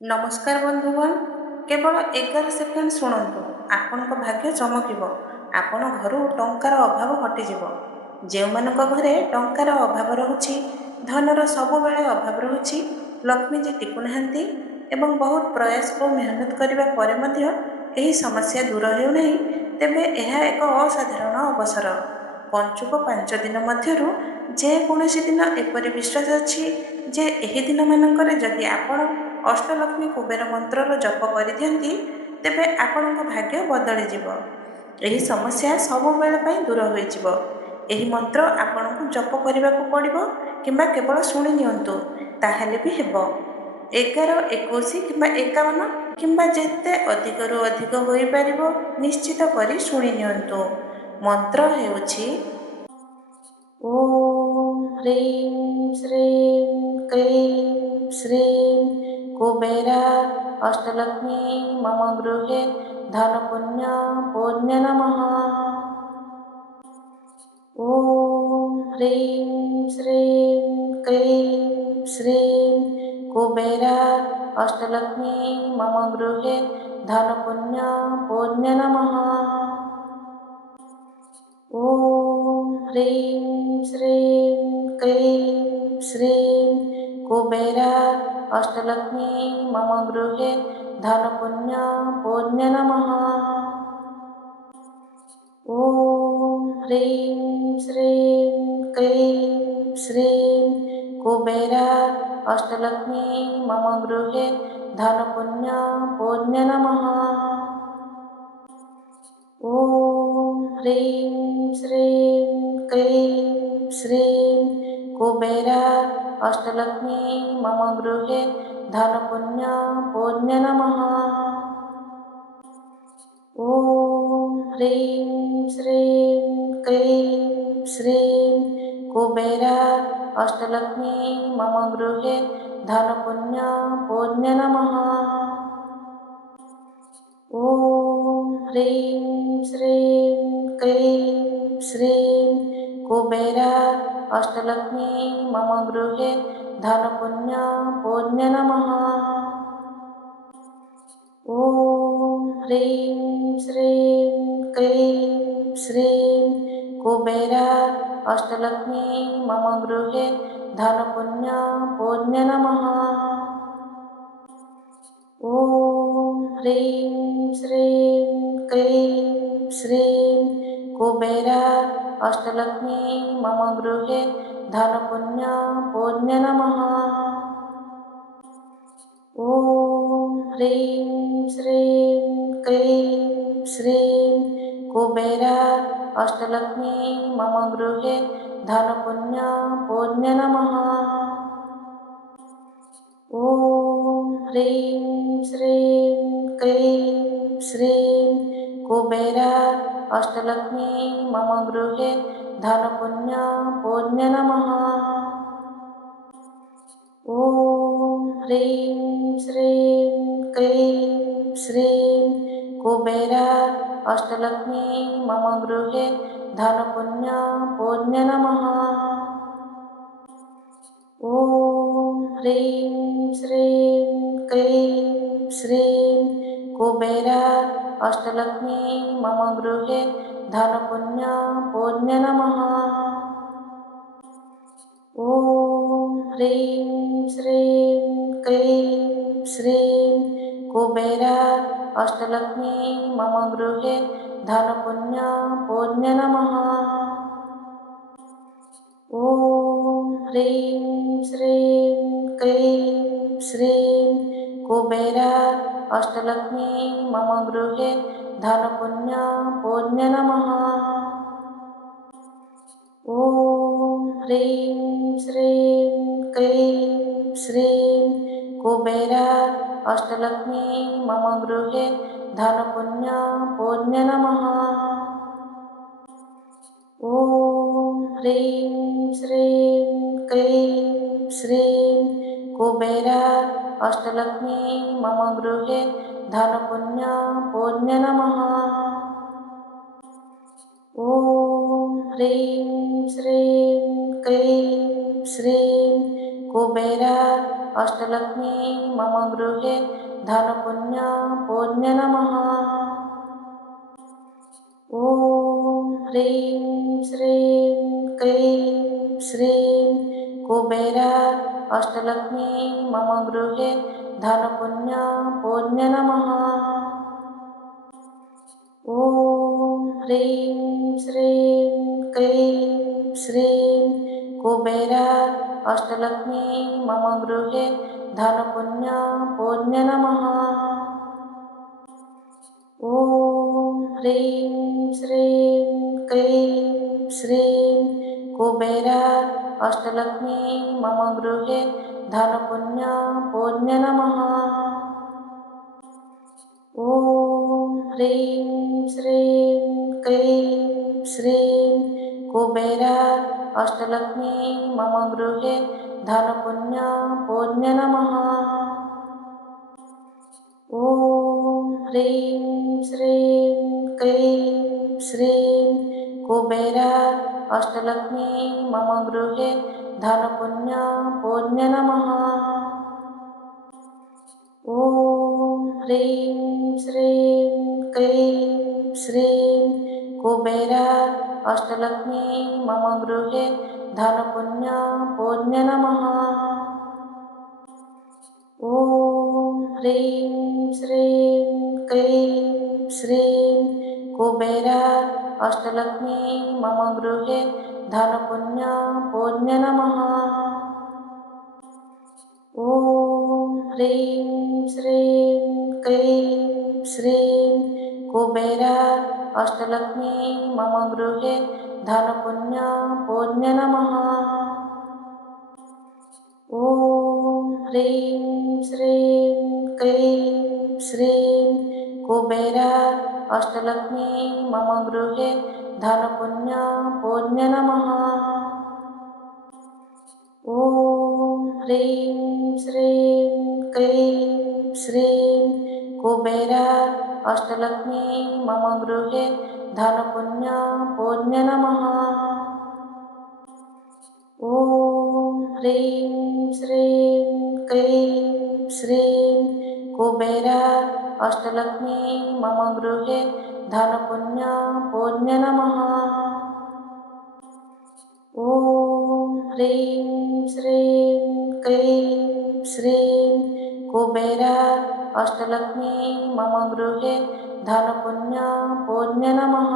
नमस्कार बंधुगण। केवल 11 सेकेंड शुणु आपण भाग्य चमक आपण घर टंकार अभाव हटिଯିव। जो मान घरे टंकार अभाव रोचे धनर सब बेले अभाव रोचे लक्ष्मीजी टिकुना एवं बहुत प्रयास और मेहनत करने समस्या दूर होना तेबे यह एक असाधारण अवसर। पंचुक 5 दिन मध्यरु जेकोसी दिन एपरि विश्वास अच्छी जे एही दिन मानकरे जदि आपण अष्टलक्ष्मी कुबेर मंत्रर जप करिदियंती तेबे आपणक भाग्य बदलिजिव। एही समस्या सब बेले पई दूर होइजिव। एही मंत्र आपणको जप करिबाकू पड़िबो किंबा केवल शुणी नियंतु ताहेले भी हेबो। 11, 21 किंबा 51 किंबा जेते अधिकरु अधिक होई परिबो निश्चित करी शुणी नियंतु। मंत्र हेउछि ओम ह्रीं श्रीं क्लीं श्रीं कुबेरा अष्टलक्ष्मी मम गृहे धन पुण्य पुण्य नमः। ओम ह्रीं श्रीं क्लीं श्रीं कुबेरा अष्टलक्ष्मी मम गृहे धन पुण्य पुण्य नमः। ओम ह्रीं श्रीं क्लीं श्रीं कुबेरा अष्टलक्ष्मी मम गृहे धन पुण्य पुण्य नमः। ओम ह्रीं श्रीं क्लीं श्रीं कुबेरा अष्टलक्ष्मी मम गृहे धन पुण्य पुण्य नमः। ओम ह्रीं श्रीं क्लीं श्रीं कुबेरा अष्टलक्ष्मी मम गृहे धन पुण्य पुण्य नमः। ओम ह्रीं श्रीं क्लीं श्रीं कुबेरा अष्टलक्ष्मी मम गृहे धन पुण्य पुण्य नमः। ओम ह्रीं श्रीं क्लीं श्रीं कुबेरा अष्टलक्ष्मी मम गृहे धन पुण्य पुण्य नमः। ओम ह्रीं श्रीं क्लीं श्रीं कुबेरा अष्टलक्ष्मी मम गृहे धन पुण्य पुण्य नमः। ओम ह्रीं श्रीं क्लीं श्रीं कुबेरा अष्टलक्ष्मी मम गृहे धन पुण्य पुण्य नमः। ओम ह्रीं श्रीं क्लीं श्रीं कुबेरा अष्टलक्ष्मी मम गृहे धन पुण्य पुण्य नमः। ओम ह्रीं श्रीं क्लीं श्रीं कुबेरा अष्टलक्ष्मी मम गृहे धन पुण्य पुण्य नमः। ओम ह्रीं श्रीं क्लीं श्रीं कुबेरा अष्टलक्ष्मी मम गृहे धन पुण्य पुण्य नमः। ओम ह्रीं श्रीं क्लीं श्रीं कुबेरा अष्टलक्ष्मी मम गृहे धन पुण्य पुण्य नमः। ओम ह्रीं श्रीं क्लीं श्रीं कुबेरा अष्टलक्ष्मी मम गृहे धन पुण्य पुण्य नमः। ओम ह्रीं श्रीं क्लीं श्रीं कुबेरा अष्टलक्ष्मी मम गृहे धन पुण्य पुण्य नमः। ओम ह्रीं श्रीं क्लीं श्रीं कुबेरा अष्टलक्ष्मी मम गृहे धन पुण्य पुण्य नमः। ओम ह्रीं श्रीं क्लीं श्रीं कुबेरा अष्टलक्ष्मी मम गृहे धन पुण्य पुण्य नमः। ओम ह्रीं श्रीं क्लीं श्रीं कुबेरा अष्टलक्ष्मी मम गृहे धनपुण्य नमः। ॐ ह्रीं श्रीं क्लीं श्रीं कुबेरा अष्टलक्ष्मी मम गृहे धनपुण्य नमः। ॐ ह्रीं श्रीं क्लीं श्रीं कुबेरा अष्टलक्ष्मी मम गृहे धनपुण्य नमः। ॐ ह्रीं श्रीं क्लीं श्रीं कुबेरा अष्टलक्ष्मी मम गृहे धनपुण्य नमः। ॐ ह्रीं श्रीं क्लीं श्रीं कुबेरा अष्टलक्ष्मी मम गृहे धनपुण्य नमः। ॐ ह्रीं श्रीं क्लीं श्रीं कुबेरा अष्टलक्ष्मी मम गृहे धनपुण्य नमः। ॐ ह्रीं श्रीं क्लीं श्रीं कुबेरा अष्टलक्ष्मी मम गृहे धनपुण्य नमः। ॐ ह्रीं श्रीं क्लीं श्रीं कुबेरा अष्टलक्ष्मी मम गृहे धनपुण्य नमः। ॐ ह्रीं श्रीं क्लीं श्रीं कुबेरा अष्टलक्ष्मी मम गृहे धनपुण्य नमः। ॐ ह्रीं श्रीं क्लीं श्रीं कुबेरा अष्टलक्ष्मी मम गृहे धनपुण्य नमः। ॐ ह्रीं श्रीं क्लीं श्रीं कुबेरा अष्टलक्ष्मी मम गृहे धनपुण्य नमः। ॐ ह्रीं श्रीं क्लीं श्रीं कुबेरा अष्टलक्ष्मी मम गृहे धनपुण्य नमः। ॐ ह्रीं श्रीं क्लीं श्रीं कुबेरा अष्टलक्ष्मी मम गृहे धनपुण्य नमः।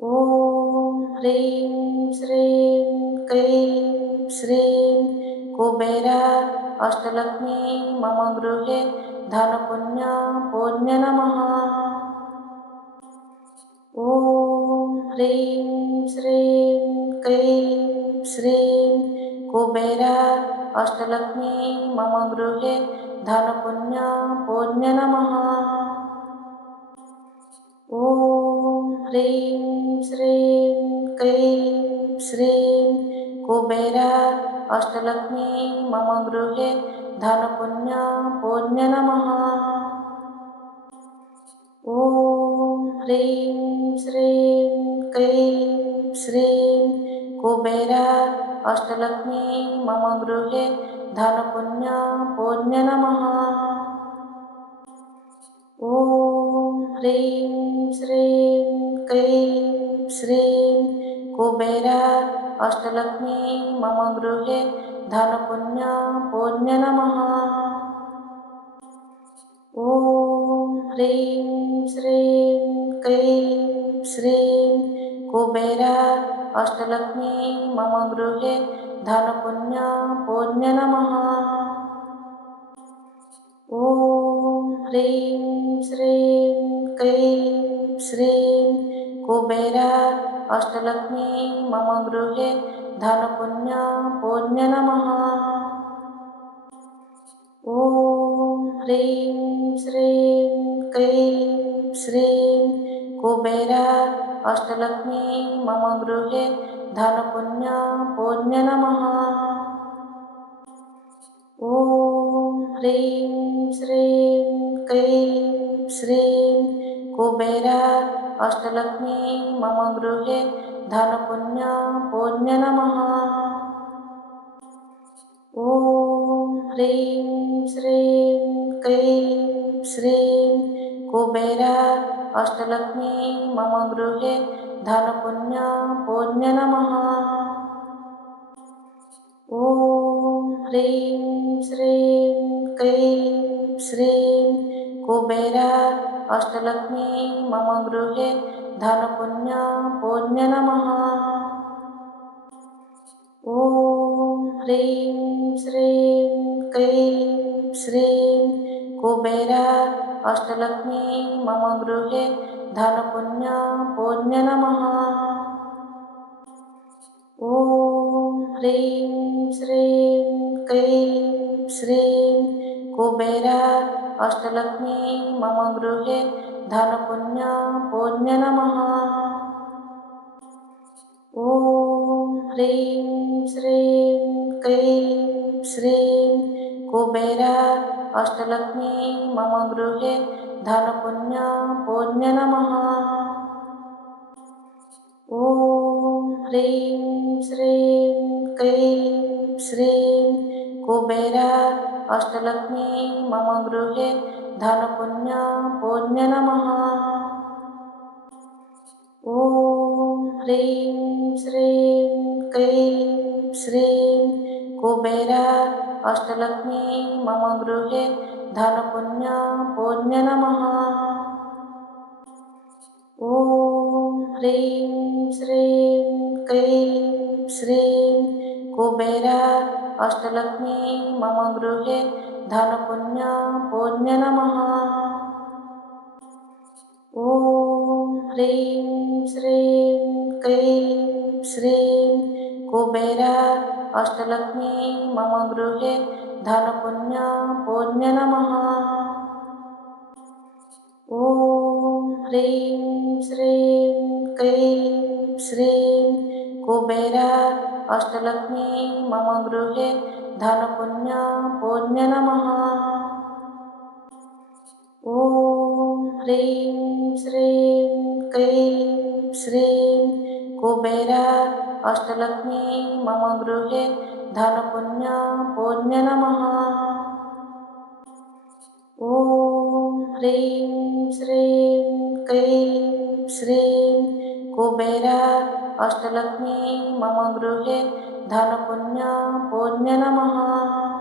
ॐ ह्रीं श्रीं क्लीं श्रीं कुबेरा अष्टलक्ष्मी मम गृहे धनपुण्य नमः। ॐ ह्रीं श्रीं क्लीं श्रीं कुबेरा अष्टलक्ष्मी मम गृहे धनपुण्य नमः। ॐ ह्रीं श्रीं क्लीं श्रीं कुबेरा अष्टलक्ष्मी मम गृहे धनपुण्य नमः। ॐ ह्रीं श्रीं क्लीं श्रीं कुबेरा अष्टलक्ष्मी मम गृहे धनपुण्य नमः। ॐ ह्रीं श्रीं क्लीं श्रीं कुबेरा अष्टलक्ष्मी मम गृहे धनपुण्य नमः। ॐ ह्रीं श्रीं क्लीं श्रीं कुबेरा अष्टलक्ष्मी मम गृहे धनपुण्य नमः। ॐ ह्रीं श्रीं क्लीं श्रीं कुबेरा अष्टलक्ष्मी मम गृहे धनपुण्य नमः। ॐ ह्रीं श्रीं क्लीं श्रीं कुबेरा अष्टलक्ष्मी मम गृहे धनपुण्य नमः। ॐ ह्रीं श्रीं क्लीं श्रीं कुबेरा अष्टलक्ष्मी मम गृहे धनपुण्य नमः। ॐ ह्रीं श्रीं क्लीं श्रीं कुबेरा अष्टलक्ष्मी मम गृहे धनपुण्य नमः। ॐ ह्रीं श्रीं क्लीं श्रीं कुबेरा अष्टलक्ष्मी मम गृहे धनपुण्य नमः। ॐ ह्रीं श्रीं क्लीं श्रीं कुबेरा अष्टलक्ष्मी मम गृहे धनपुण्य नमः। ॐ ह्रीं श्रीं क्लीं श्रीं कुबेरा अष्टलक्ष्मी मम गृहे धनपुण्य नमः। ॐ ह्रीं श्रीं क्लीं श्रीं कुबेरा अष्टलक्ष्मी मम गृहे धनपुण्य नमः। ॐ ह्रीं श्रीं क्लीं श्रीं कुबेरा अष्टलक्ष्मी मम गृहे धनपुण्य नमः। ॐ ह्रीं श्रीं क्लीं श्रीं कुबेरा अष्टलक्ष्मी मम गृहे धनपुण्य नमः। ॐ ह्रीं श्रीं क्लीं श्रीं कुबेरा अष्टलक्ष्मी मम गृहे धनपुण्य नमः। ॐ ह्रीं श्रीं क्लीं श्रीं कुबेरा अष्टलक्ष्मी मम गृहे धनपुण्य नमः। ॐ ह्रीं श्रीं क्लीं श्रीं कुबेरा अष्टलक्ष्मी मम गृहे धनपुण्य नमः। ॐ ह्रीं श्रीं क्लीं श्रीं कुबेरा अष्टलक्ष्मी मम गृहे धनपुण्य नमः। ॐ ह्रीं श्रीं क्लीं श्रीं कुबेरा अष्टलक्ष्मी मम गृहे धनपुण्य नमः। ॐ ह्रीं श्रीं क्लीं श्रीं कुबेरा अष्टलक्ष्मी मम गृहे धनपुण्य ॐ ह्रीं श्रीं क्लीं श्रीं कुबेरा अष्टलक्ष्मी मम गृहे धनपुण्य नमः।